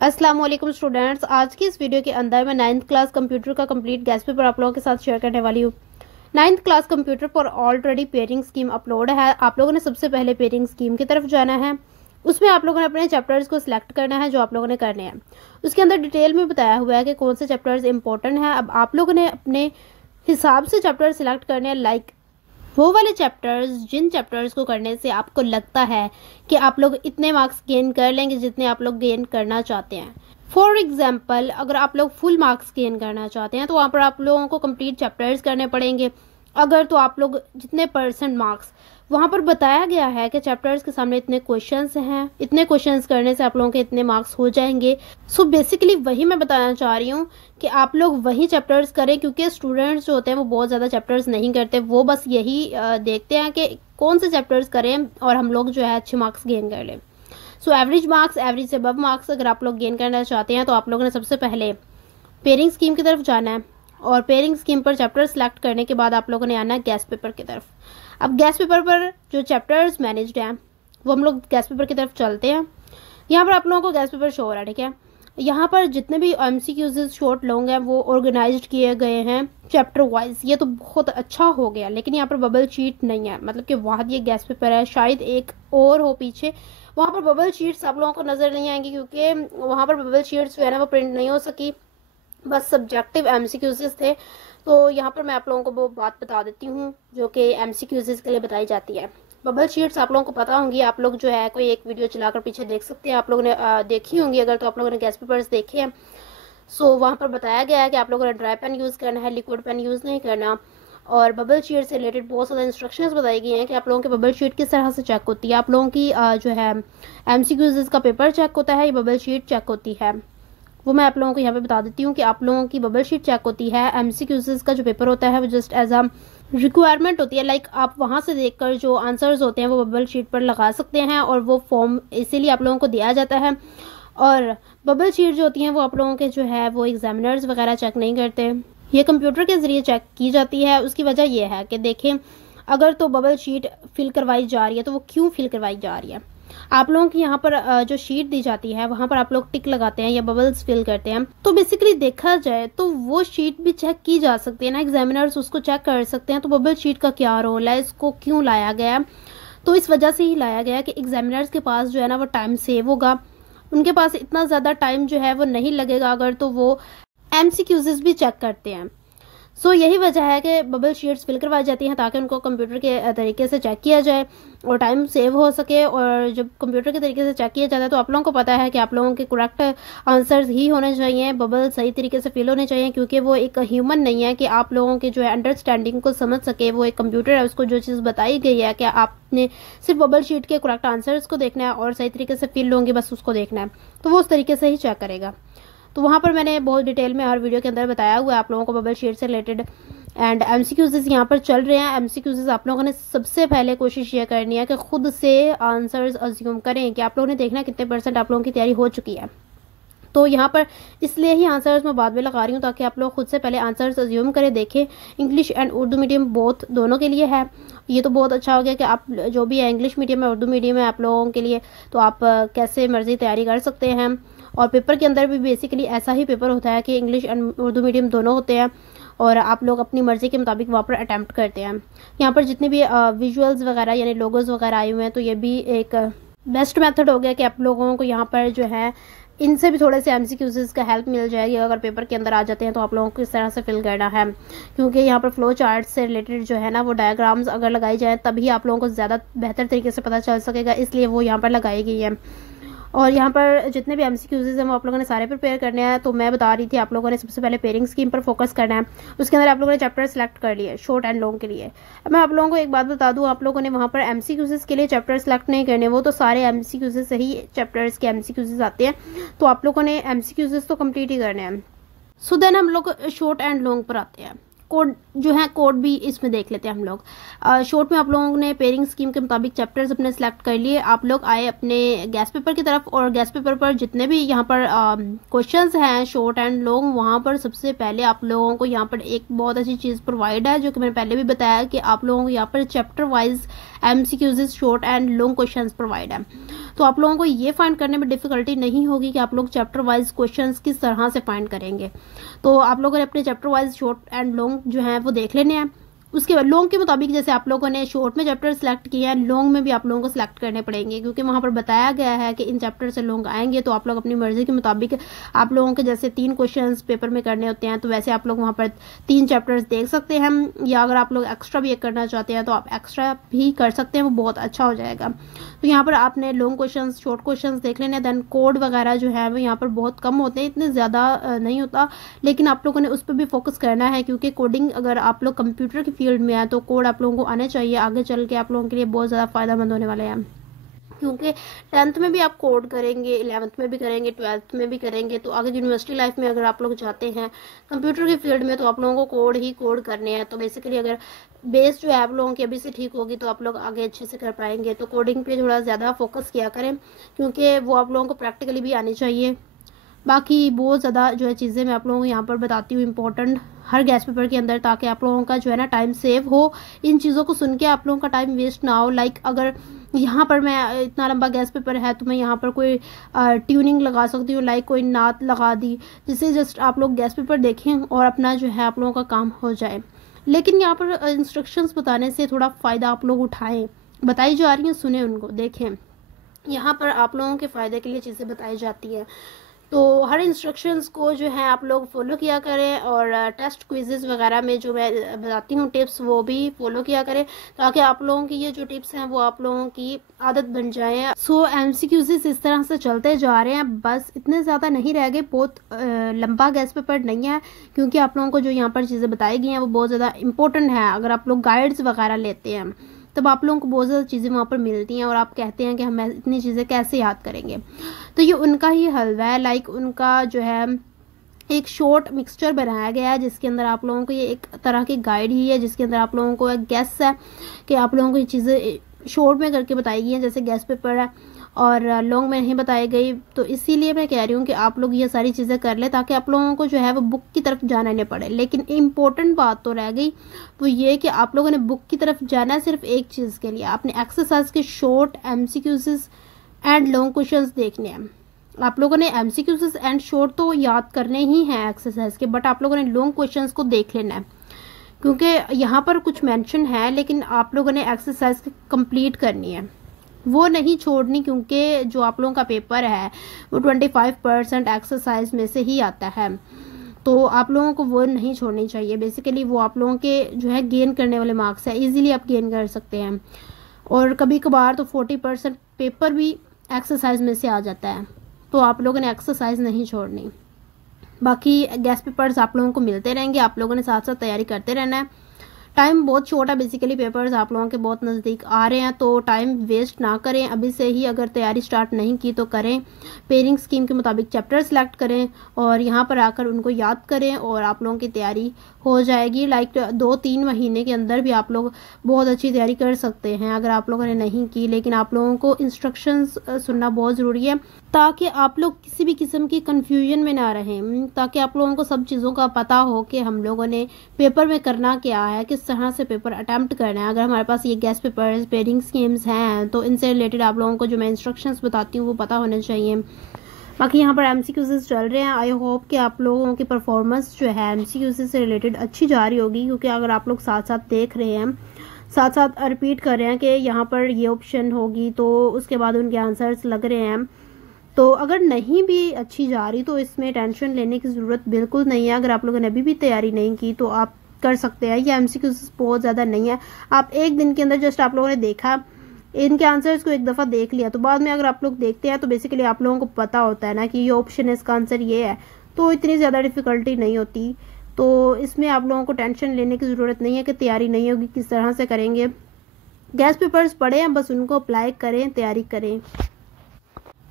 अस्सलाम वालेकुम स्टूडेंट्स। आज की इस वीडियो के अंदर मैं 9th क्लास कंप्यूटर का कंप्लीट गैस पेपर आप लोगों के साथ शेयर करने वाली हूँ। 9th क्लास कंप्यूटर पर ऑलरेडी पेयरिंग स्कीम अपलोड है। आप लोगों ने सबसे पहले पेयरिंग स्कीम की तरफ जाना है। उसमें आप लोगों ने अपने चैप्टर्स को सिलेक्ट करना है जो आप लोगों ने करने हैं। उसके अंदर डिटेल में बताया हुआ है कि कौन से चैप्टर्स इंपॉर्टेंट हैं। अब आप लोगों ने अपने हिसाब से चैप्टर सिलेक्ट करने हैं, लाइक वो वाले चैप्टर्स जिन चैप्टर्स को करने से आपको लगता है कि आप लोग इतने मार्क्स गेन कर लेंगे जितने आप लोग गेन करना चाहते हैं। फॉर एग्जाम्पल, अगर आप लोग फुल मार्क्स गेन करना चाहते हैं तो वहाँ पर आप लोगों को कंप्लीट चैप्टर्स करने पड़ेंगे। अगर तो आप लोग जितने परसेंट मार्क्स वहाँ पर बताया गया है कि चैप्टर्स के सामने इतने क्वेश्चंस हैं, इतने क्वेश्चंस करने से आप लोगों के इतने मार्क्स हो जाएंगे। सो बेसिकली वही मैं बताना चाह रही हूँ कि आप लोग वही चैप्टर्स करें, क्योंकि स्टूडेंट्स जो होते हैं वो बहुत ज़्यादा चैप्टर्स नहीं करते। वो बस यही देखते हैं कि कौन से चैप्टर्स करें और हम लोग जो है अच्छे मार्क्स गेन कर लें। सो एवरेज मार्क्स, एवरेज से अबव मार्क्स अगर आप लोग गेन करना चाहते हैं तो आप लोगों ने सबसे पहले पेयरिंग स्कीम की तरफ जाना है। और पेयरिंग स्कीम पर चैप्टर सेलेक्ट करने के बाद आप लोगों ने आना है गैस पेपर की तरफ। अब गैस पेपर पर जो चैप्टर्स मैनेज्ड हैं वो हम लोग गैस पेपर की तरफ चलते हैं। यहाँ पर आप लोगों को गैस पेपर शो हो रहा है, ठीक है। यहाँ पर जितने भी MCQs शॉर्ट लॉन्ग हैं वो ऑर्गेनाइज्ड किए गए हैं चैप्टर वाइज। ये तो बहुत अच्छा हो गया, लेकिन यहाँ पर बबल शीट नहीं है, मतलब कि वहाँ ये गैस पेपर है, शायद एक और हो पीछे। वहाँ पर बबल शीट्स आप लोगों को नजर नहीं आएंगी क्योंकि वहाँ पर बबल शीट्स जो है ना वो प्रिंट नहीं हो सकी, बस सब्जेक्टिव MCQs थे। तो यहाँ पर मैं आप लोगों को वो बात बता देती हूँ जो कि MCQs के लिए बताई जाती है। बबल शीट्स आप लोगों को पता होंगी, आप लोग जो है कोई एक वीडियो चलाकर पीछे देख सकते हैं, आप लोगों ने देखी होंगी अगर तो आप लोगों ने गैस पेपर्स देखे हैं। सो वहाँ पर बताया गया है कि आप लोगों ने ड्राई पेन यूज़ करना है, लिक्विड पेन यूज़ नहीं करना। और बबल शीट से रिलेटेड बहुत ज़्यादा इंस्ट्रक्शंस बताई गई हैं कि आप लोगों की बबल शीट किस तरह से चेक होती है। आप लोगों की जो है MCQs का पेपर चेक होता है, ये बबल शीट चेक होती है। वो मैं आप लोगों को यहाँ पे बता देती हूँ कि आप लोगों की बबल शीट चेक होती है। MCQs का जो पेपर होता है वो जस्ट एज अ रिक्वायरमेंट होती है, लाइक आप वहाँ से देखकर जो आंसर्स होते हैं वो बबल शीट पर लगा सकते हैं और वो फॉर्म इसीलिए आप लोगों को दिया जाता है। और बबल शीट जो होती हैं वो आप लोगों के जो है वो एग्जामिनर्स वगैरह चेक नहीं करते, ये कंप्यूटर के ज़रिए चेक की जाती है। उसकी वजह यह है कि देखें, अगर तो बबल शीट फिल करवाई जा रही है तो वो क्यों फिल करवाई जा रही है। आप लोगों की यहाँ पर जो शीट दी जाती है वहाँ पर आप लोग टिक लगाते हैं या बबल्स फिल करते हैं, तो बेसिकली देखा जाए तो वो शीट भी चेक की जा सकती है ना, एग्जामिनर्स उसको चेक कर सकते हैं। तो बबल शीट का क्या रोल है, इसको क्यों लाया गया, तो इस वजह से ही लाया गया कि एग्जामिनर्स के पास जो है ना वो टाइम सेव होगा। उनके पास इतना ज़्यादा टाइम जो है वो नहीं लगेगा अगर तो वो MCQs भी चेक करते हैं। सो यही वजह है कि बबल शीट्स फिल करवाई जाती हैं ताकि उनको कंप्यूटर के तरीके से चेक किया जाए और टाइम सेव हो सके। और जब कंप्यूटर के तरीके से चेक किया जाता है तो आप लोगों को पता है कि आप लोगों के करेक्ट आंसर्स ही होने चाहिए, बबल सही तरीके से फिल होने चाहिए, क्योंकि वो एक ह्यूमन नहीं है कि आप लोगों के जो है अंडरस्टैंडिंग को समझ सके। वो एक कंप्यूटर है, उसको जो चीज़ बताई गई है कि आपने सिर्फ बबल शीट के करेक्ट आंसर्स को देखना है और सही तरीके से फिल होंगे बस उसको देखना है, तो वो उस तरीके से ही चेक करेगा। तो वहाँ पर मैंने बहुत डिटेल में हर वीडियो के अंदर बताया हुआ है आप लोगों को बबल शीट से रिलेटेड। एंड MCQs यहाँ पर चल रहे हैं। MCQs आप लोगों ने सबसे पहले कोशिश ये करनी है कि खुद से आंसर्स अज्यूम करें कि आप लोगों ने देखना कितने परसेंट आप लोगों की तैयारी हो चुकी है। तो यहाँ पर इसलिए ही आंसर्स मैं बाद में लगा रही हूँ ताकि आप लोग खुद से पहले आंसर्स अज्यूम करें, देखें। English and Urdu medium both दोनों के लिए है। ये तो बहुत अच्छा हो गया कि आप जो भी है इंग्लिश मीडियम है उर्दू मीडियम है आप लोगों के लिए, तो आप कैसे मर्जी तैयारी कर सकते हैं। और पेपर के अंदर भी बेसिकली ऐसा ही पेपर होता है कि इंग्लिश एंड उर्दू मीडियम दोनों होते हैं और आप लोग अपनी मर्जी के मुताबिक वहाँ पर अटैम्प्ट करते हैं। यहाँ पर जितने भी विजुअल्स वगैरह यानी लोगोज वगैरह आए हुए हैं तो ये भी एक बेस्ट मेथड हो गया कि आप लोगों को यहाँ पर जो है इनसे भी थोड़े से MCQs का हेल्प मिल जाएगी अगर पेपर के अंदर आ जाते हैं तो आप लोगों को किस तरह से फिल करना है। क्योंकि यहाँ पर फ्लो चार्ट से रिलेटेड जो है ना वो डायग्राम्स अगर लगाई जाए तभी आप लोगों को ज़्यादा बेहतर तरीके से पता चल सकेगा, इसलिए वो यहाँ पर लगाई गई है। और यहाँ पर जितने भी MCQs हैं वो आप लोगों ने सारे प्रिपेयर करने हैं। तो मैं बता रही थी आप लोगों ने सबसे पहले पेयरिंग स्कीम पर फोकस करना है, उसके अंदर आप लोगों ने चैप्टर सेलेक्ट कर लिए शॉर्ट एंड लॉन्ग के लिए। अब मैं आप लोगों को एक बात बता दूँ, आप लोगों ने वहाँ पर MCQs के लिए चैप्टर सेलेक्ट नहीं करने, वो तो सारे MCQs से ही चैप्टर्स के MCQs आते हैं, तो आप लोगों ने MCQs तो कम्प्लीट ही करने हैं। सो देन हम लोग शॉर्ट एंड लॉन्ग पर आते हैं। कोड जो है कोड भी इसमें देख लेते हैं हम लोग। शॉर्ट में आप लोगों ने पेयरिंग स्कीम के मुताबिक चैप्टर्स अपने सेलेक्ट कर लिए। आप लोग आए अपने गैस पेपर की तरफ, और गैस पेपर पर जितने भी यहाँ पर क्वेश्चंस हैं शॉर्ट एंड लॉन्ग, वहाँ पर सबसे पहले आप लोगों को यहाँ पर एक बहुत अच्छी चीज़ प्रोवाइड है, जो कि मैंने पहले भी बताया कि आप लोगों को यहाँ पर chapter wise MCQs short and long questions provide है। तो आप लोगों को ये फाइंड करने में डिफिकल्टी नहीं होगी कि आप लोग चैप्टर वाइज क्वेश्चंस किस तरह से फाइंड करेंगे। तो आप लोगों ने अपने chapter wise short and long जो है वो देख लेने हैं। उसके बाद लॉन्ग के मुताबिक जैसे आप लोगों ने शॉर्ट में चैप्टर सेलेक्ट किए हैं, लॉन्ग में भी आप लोगों को सिलेक्ट करने पड़ेंगे, क्योंकि वहां पर बताया गया है कि इन चैप्टर से लॉन्ग आएंगे। तो आप लोग अपनी मर्जी के मुताबिक, आप लोगों के जैसे 3 क्वेश्चंस पेपर में करने होते हैं, तो वैसे आप लोग वहां पर 3 चैप्टर्स देख सकते हैं, या अगर आप लोग एक्स्ट्रा भी एक करना चाहते हैं तो आप एक्स्ट्रा भी कर सकते हैं, वो बहुत अच्छा हो जाएगा। तो यहाँ पर आपने लॉन्ग क्वेश्चन शॉर्ट क्वेश्चन देख लेने। देन कोड वगैरह जो है वो यहाँ पर बहुत कम होते हैं, इतने ज़्यादा नहीं होता, लेकिन आप लोगों ने उस पर भी फोकस करना है, क्योंकि कोडिंग अगर आप लोग कंप्यूटर की फील्ड में है तो कोड आप लोगों को आने चाहिए। आगे चल के आप लोगों के लिए बहुत ज़्यादा फायदेमंद होने वाले हैं, क्योंकि 10th में भी आप कोड करेंगे, 11th में भी करेंगे, 12th में भी करेंगे। तो आगे यूनिवर्सिटी लाइफ में अगर आप लोग जाते हैं कंप्यूटर की फील्ड में, तो आप लोगों को कोड ही कोड करने हैं। तो बेसिकली अगर बेस जो है आप लोगों की अभी से ठीक होगी तो आप लोग आगे अच्छे से कर पाएंगे। तो कोडिंग पे थोड़ा ज़्यादा फोकस किया करें, क्योंकि वो आप लोगों को प्रैक्टिकली भी आनी चाहिए। बाकी बहुत ज़्यादा जो है चीज़ें मैं आप लोगों को यहाँ पर बताती हूँ इम्पोर्टेंट हर गैस पेपर के अंदर, ताकि आप लोगों का जो है ना टाइम सेव हो। इन चीज़ों को सुन के आप लोगों का टाइम वेस्ट ना हो। लाइक अगर यहाँ पर मैं इतना लंबा गैस पेपर है तो मैं यहाँ पर कोई ट्यूनिंग लगा सकती हूँ, लाइक कोई नात लगा दी, जिससे जस्ट आप लोग गैस पेपर देखें और अपना जो है आप लोगों का काम हो जाए। लेकिन यहाँ पर इंस्ट्रक्शंस बताने से थोड़ा फ़ायदा आप लोग उठाएं, बताई जा रही हैं सुने उनको, देखें। यहाँ पर आप लोगों के फ़ायदे के लिए चीज़ें बताई जाती हैं, तो हर इंस्ट्रक्शंस को जो है आप लोग फॉलो किया करें, और टेस्ट क्विजेज़ वगैरह में जो मैं बताती हूँ टिप्स, वो भी फॉलो किया करें, ताकि आप लोगों की ये जो टिप्स हैं वो आप लोगों की आदत बन जाए। सो MCQs इस तरह से चलते जा रहे हैं, बस इतने ज़्यादा नहीं रह गए, बहुत लंबा गैस पेपर नहीं है, क्योंकि आप लोगों को जो यहाँ पर चीज़ें बताई गई हैं वो बहुत ज़्यादा इंपॉर्टेंट है। अगर आप लोग गाइड्स वगैरह लेते हैं तब आप लोगों को बहुत ज़्यादा चीज़ें वहाँ पर मिलती हैं, और आप कहते हैं कि हम इतनी चीज़ें कैसे याद करेंगे। तो ये उनका ही हलवा है, लाइक उनका जो है एक शॉर्ट मिक्सचर बनाया गया है, जिसके अंदर आप लोगों को ये एक तरह की गाइड ही है, जिसके अंदर आप लोगों को एक गेस है कि आप लोगों को ये चीज़ें शॉर्ट में करके बताई गई हैं, जैसे गैस पेपर है, और लॉन्ग में नहीं बताई गई। तो इसीलिए मैं कह रही हूँ कि आप लोग ये सारी चीज़ें कर लें, ताकि आप लोगों को जो है वो बुक की तरफ जाना नहीं पड़े। लेकिन इम्पोर्टेंट बात तो रह गई, वो ये कि आप लोगों ने बुक की तरफ जाना है सिर्फ एक चीज़ के लिए, आपने एक्सरसाइज के short MCQs and long questions देखने हैं। आप लोगों ने MCQs एंड शॉर्ट तो याद करने ही हैं एक्सरसाइज के, बट आप लोगों ने लॉन्ग क्वेश्चंस को देख लेना है, क्योंकि यहाँ पर कुछ मेंशन है, लेकिन आप लोगों ने एक्सरसाइज कंप्लीट करनी है, वो नहीं छोड़नी, क्योंकि जो आप लोगों का पेपर है वो 25% एक्सरसाइज में से ही आता है। तो आप लोगों को वो नहीं छोड़नी चाहिए। बेसिकली वो आप लोगों के जो है गेन करने वाले मार्क्स है, इजीली आप गेन कर सकते हैं, और कभी कभार तो 40% पेपर भी एक्सरसाइज में से आ जाता है। तो आप लोगों ने एक्सरसाइज नहीं छोड़नी। बाकी गैस पेपर्स आप लोगों को मिलते रहेंगे, आप लोगों ने साथ साथ तैयारी करते रहना है। टाइम बहुत शॉर्ट है, बेसिकली पेपर्स आप लोगों के बहुत नज़दीक आ रहे हैं, तो टाइम वेस्ट ना करें। अभी से ही अगर तैयारी स्टार्ट नहीं की तो करें, पेयरिंग स्कीम के मुताबिक चैप्टर सेलेक्ट करें और यहाँ पर आकर उनको याद करें, और आप लोगों की तैयारी हो जाएगी। लाइक 2-3 महीने के अंदर भी आप लोग बहुत अच्छी तैयारी कर सकते हैं अगर आप लोगों ने नहीं की। लेकिन आप लोगों को इंस्ट्रक्शंस सुनना बहुत ज़रूरी है, ताकि आप लोग किसी भी किस्म की कन्फ्यूजन में ना रहें, ताकि आप लोगों को सब चीज़ों का पता हो कि हम लोगों ने पेपर में करना क्या है, किस तरह से पेपर अटैम्प्ट करना है। अगर हमारे पास ये गैस पेपर्स पेयरिंग स्कीम्स हैं तो इनसे रिलेटेड आप लोगों को जो मैं इंस्ट्रक्शंस बताती हूँ वो पता होने चाहिए। बाकी यहाँ पर MCQs चल रहे हैं। आई होप कि आप लोगों की परफॉर्मेंस जो है MCQs से रिलेटेड अच्छी जा रही होगी, क्योंकि अगर आप लोग साथ साथ देख रहे हैं, साथ साथ रिपीट कर रहे हैं कि यहाँ पर ये ऑप्शन होगी, तो उसके बाद उनके आंसर्स लग रहे हैं। तो अगर नहीं भी अच्छी जा रही तो इसमें टेंशन लेने की ज़रूरत बिल्कुल नहीं है। अगर आप लोगों ने अभी भी तैयारी नहीं की तो आप कर सकते हैं। ये MCQs बहुत ज़्यादा नहीं है, आप एक दिन के अंदर जस्ट आप लोगों ने देखा, इनके आंसर्स को एक दफ़ा देख लिया, तो बाद में अगर आप लोग देखते हैं तो बेसिकली आप लोगों को पता होता है ना कि ये ऑप्शन है, इसका आंसर ये है, तो इतनी ज़्यादा डिफ़िकल्टी नहीं होती। तो इसमें आप लोगों को टेंशन लेने की ज़रूरत नहीं है कि तैयारी नहीं होगी, किस तरह से करेंगे। गैस पेपर्स पढ़े हैं, बस उनको अप्लाई करें, तैयारी करें।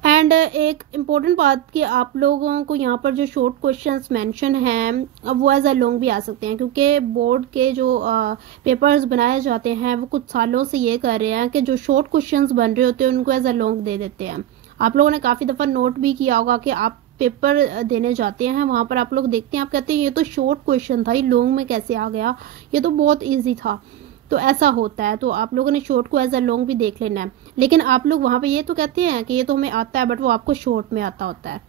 एंड एक इम्पोर्टेंट बात कि आप लोगों को यहाँ पर जो शॉर्ट क्वेश्चंस मेंशन हैं अब वो एज अ लॉन्ग भी आ सकते हैं, क्योंकि बोर्ड के जो पेपर्स बनाए जाते हैं वो कुछ सालों से ये कर रहे हैं कि जो शॉर्ट क्वेश्चंस बन रहे होते हैं उनको एज अ लॉन्ग दे देते हैं। आप लोगों ने काफ़ी दफ़ा नोट भी किया होगा कि आप पेपर देने जाते हैं, वहाँ पर आप लोग देखते हैं, आप कहते हैं ये तो शॉर्ट क्वेश्चन था, ये लॉन्ग में कैसे आ गया, ये तो बहुत ईजी था। तो ऐसा होता है, तो आप लोगों ने शॉर्ट को एज अ लॉन्ग भी देख लेना है। लेकिन आप लोग वहाँ पे ये तो कहते हैं कि ये तो हमें आता है, बट वो आपको शॉर्ट में आता होता है।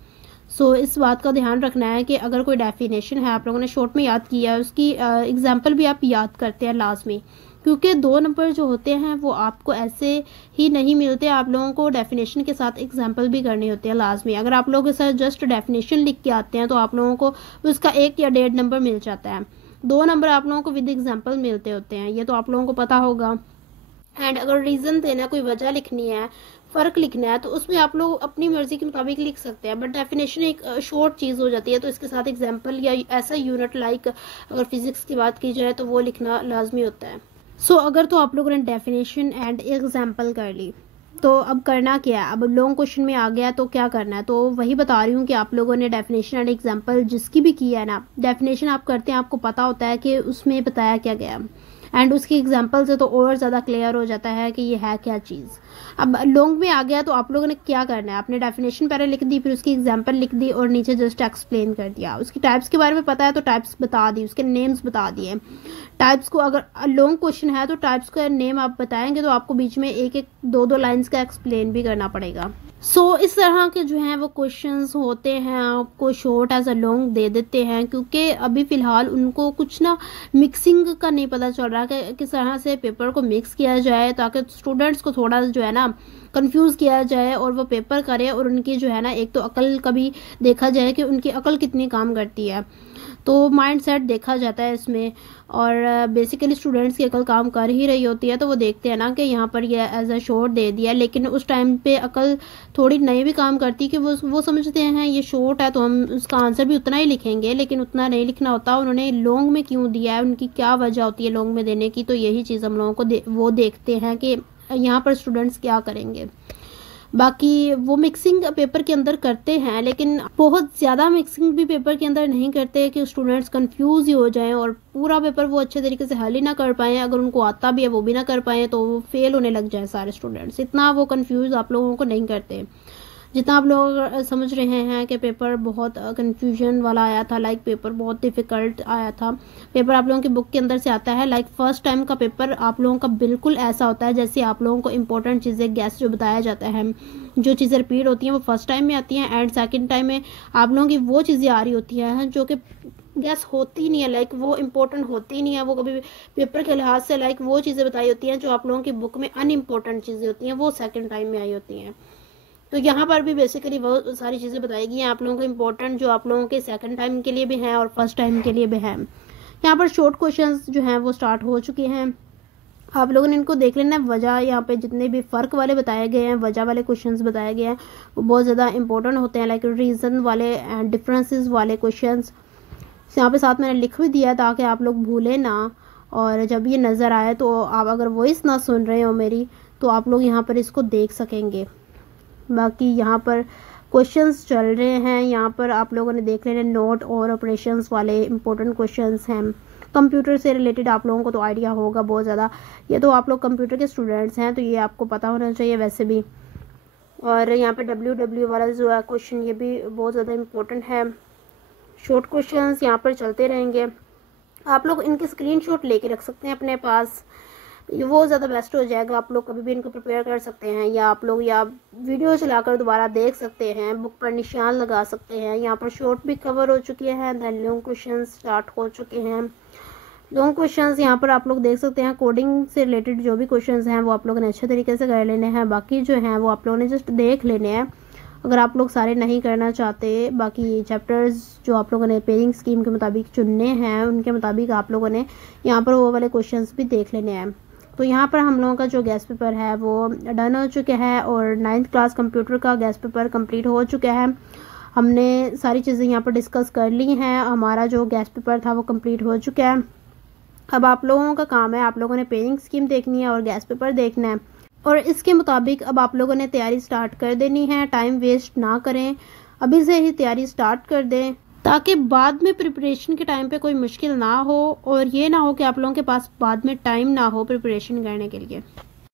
सो इस बात का ध्यान रखना है कि अगर कोई डेफिनेशन है आप लोगों ने शॉर्ट में याद किया है, उसकी एग्जाम्पल भी आप याद करते हैं लास्ट में, क्योंकि 2 नंबर जो होते हैं वो आपको ऐसे ही नहीं मिलते, आप लोगों को डेफिनेशन के साथ एग्जाम्पल भी करने होते हैं लास्ट में। अगर आप लोगों के साथ जस्ट डेफिनेशन लिख के आते हैं तो आप लोगों को उसका 1 या 1.5 नंबर मिल जाता है। 2 नंबर आप लोगों को विद एग्जाम्पल मिलते होते हैं, ये तो आप लोगों को पता होगा। एंड अगर रीज़न देना, कोई वजह लिखनी है, फ़र्क लिखना है, तो उसमें आप लोग अपनी मर्जी के मुताबिक लिख सकते हैं, बट डेफिनेशन एक शॉर्ट चीज़ हो जाती है, तो इसके साथ एग्जाम्पल या ऐसा यूनिट लाइक अगर फिजिक्स की बात की जाए तो वो लिखना लाजमी होता है। सो अगर तो आप लोगों ने डेफिनेशन एंड एग्जाम्पल कर ली, तो अब करना क्या है, अब लॉन्ग क्वेश्चन में आ गया तो क्या करना है, तो वही बता रही हूँ कि आप लोगों ने डेफिनेशन एंड एग्जाम्पल जिसकी भी की है ना, डेफिनेशन आप करते हैं आपको पता होता है कि उसमें बताया क्या गया, एंड उसकी एग्जाम्पल से तो और ज़्यादा क्लियर हो जाता है कि ये है क्या चीज़। अब लॉन्ग में आ गया तो आप लोगों ने क्या करना है, आपने डेफिनेशन पहले लिख दी, फिर उसकी एग्जाम्पल लिख दी और नीचे जस्ट एक्सप्लेन कर दिया। उसकी टाइप्स के बारे में पता है तो टाइप्स बता दी, उसके नेम्स बता दिए। टाइप्स को अगर लॉन्ग क्वेश्चन है तो टाइप्स का नेम आप बताएंगे तो आपको बीच में 1-1 2-2 लाइन्स का एक्सप्लेन भी करना पड़ेगा। सो इस तरह के जो हैं वो क्वेश्चंस होते हैं, आपको शॉर्ट एज अ लॉन्ग दे देते हैं, क्योंकि अभी फ़िलहाल उनको कुछ ना मिक्सिंग का नहीं पता चल रहा कि किस तरह से पेपर को मिक्स किया जाए ताकि स्टूडेंट्स को थोड़ा जो है ना कंफ्यूज किया जाए और वो पेपर करे, और उनकी जो है ना एक तो अकल का भी देखा जाए कि उनकी अकल कितनी काम करती है, तो माइंड सेट देखा जाता है इसमें। और बेसिकली स्टूडेंट्स की अकल काम कर ही रही होती है, तो वो देखते हैं ना कि यहाँ पर ये एज अ शॉर्ट दे दिया, लेकिन उस टाइम पे अकल थोड़ी नहीं भी काम करती कि वो समझते हैं ये शॉर्ट है तो हम उसका आंसर भी उतना ही लिखेंगे, लेकिन उतना नहीं लिखना होता, उन्होंने लॉन्ग में क्यों दिया है, उनकी क्या वजह होती है लॉन्ग में देने की, तो यही चीज़ हम लोगों को वो देखते हैं कि यहाँ पर स्टूडेंट्स क्या करेंगे। बाकी वो मिक्सिंग पेपर के अंदर करते हैं, लेकिन बहुत ज़्यादा मिक्सिंग भी पेपर के अंदर नहीं करते कि स्टूडेंट्स कंफ्यूज ही हो जाएं और पूरा पेपर वो अच्छे तरीके से हल ही ना कर पाएँ, अगर उनको आता भी है वो भी ना कर पाएँ तो वो फेल होने लग जाए सारे स्टूडेंट्स। इतना वो कंफ्यूज आप लोगों को नहीं करते जितना आप लोग समझ रहे हैं कि पेपर बहुत कंफ्यूजन वाला आया था, लाइक पेपर बहुत डिफ़िकल्ट आया था। पेपर आप लोगों की बुक के अंदर से आता है, लाइक फर्स्ट टाइम का पेपर आप लोगों का बिल्कुल ऐसा होता है जैसे आप लोगों को इंपॉर्टेंट चीज़ें गैस जो बताया जाता है, जो चीज़ें रिपीट होती हैं वो फर्स्ट टाइम में आती हैं, एंड सेकेंड टाइम में आप लोगों की वो चीज़ें आ रही होती हैं जो कि गैस होती नहीं है, लाइक वो इम्पोर्टेंट होती नहीं है, वो कभी पेपर के लिहाज से लाइक वो चीज़ें बताई होती हैं जो आप लोगों की बुक में अनइम्पोर्टेंट चीज़ें होती हैं, वो सेकेंड टाइम में आई होती हैं। तो यहाँ पर भी बेसिकली वो सारी चीज़ें बताई गई हैं आप लोगों को इम्पोर्टेंट, जो आप लोगों के सेकंड टाइम के लिए भी हैं और फर्स्ट टाइम के लिए भी हैं। यहाँ पर शॉर्ट क्वेश्चंस जो हैं वो स्टार्ट हो चुके हैं, आप लोगों ने इनको देख लेना है। वजह यहाँ पे जितने भी फ़र्क वाले बताए गए हैं, वजह वाले क्वेश्चंस बताए गए हैं, वो बहुत ज़्यादा इंपॉर्टेंट होते हैं, लाइक रीज़न वाले एंड डिफरेंसेस वाले क्वेश्चंस यहाँ पे साथ मैंने लिख भी दिया है ताकि आप लोग भूलें ना, और जब ये नज़र आए तो आप अगर वॉइस ना सुन रहे हो मेरी तो आप लोग यहाँ पर इसको देख सकेंगे। बाकी यहाँ पर क्वेश्चंस चल रहे हैं, यहाँ पर आप लोगों ने देख लेना नोट और ऑपरेशंस वाले इंपॉर्टेंट क्वेश्चंस हैं। कंप्यूटर से रिलेटेड आप लोगों को तो आइडिया होगा बहुत ज़्यादा, ये तो आप लोग कंप्यूटर के स्टूडेंट्स हैं तो ये आपको पता होना चाहिए वैसे भी। और यहाँ पे WW वाला जो है क्वेश्चन, ये भी बहुत ज़्यादा इम्पोर्टेंट है। शॉर्ट क्वेश्चंस यहाँ पर चलते रहेंगे, आप लोग इनके स्क्रीनशॉट लेके रख सकते हैं अपने पास, वो ज़्यादा बेस्ट हो जाएगा। आप लोग कभी भी इनको प्रिपेयर कर सकते हैं, या आप लोग या वीडियो चलाकर दोबारा देख सकते हैं, बुक पर निशान लगा सकते हैं। यहाँ पर शॉर्ट भी कवर हो चुके हैं, दैन लॉन्ग क्वेश्चन स्टार्ट हो चुके हैं। लॉन्ग क्वेश्चंस यहाँ पर आप लोग देख सकते हैं, कोडिंग से रिलेटेड जो भी क्वेश्चंस हैं वो आप लोगों ने अच्छे तरीके से कर लेने हैं, बाकी जो हैं वो आप लोगों ने जस्ट देख लेने हैं अगर आप लोग सारे नहीं करना चाहते। बाकी चैप्टर्स जो आप लोगों ने पेयरिंग स्कीम के मुताबिक चुनने हैं उनके मुताबिक आप लोगों ने यहाँ पर वो वाले क्वेश्चंस भी देख लेने हैं। तो यहाँ पर हम लोगों का जो गैस पेपर है वो डन हो चुका है और 9th क्लास कंप्यूटर का गैस पेपर कंप्लीट हो चुका है। हमने सारी चीज़ें यहाँ पर डिस्कस कर ली हैं, हमारा जो गैस पेपर था वो कंप्लीट हो चुका है। अब आप लोगों का काम है, आप लोगों ने पेयरिंग स्कीम देखनी है और गैस पेपर देखना है। और इसके मुताबिक अब आप लोगों ने तैयारी स्टार्ट कर देनी है। टाइम वेस्ट ना करें, अभी से ही तैयारी स्टार्ट कर दें ताकि बाद में प्रिपरेशन के टाइम पे कोई मुश्किल ना हो और ये ना हो कि आप लोगों के पास बाद में टाइम ना हो प्रिपरेशन करने के लिए।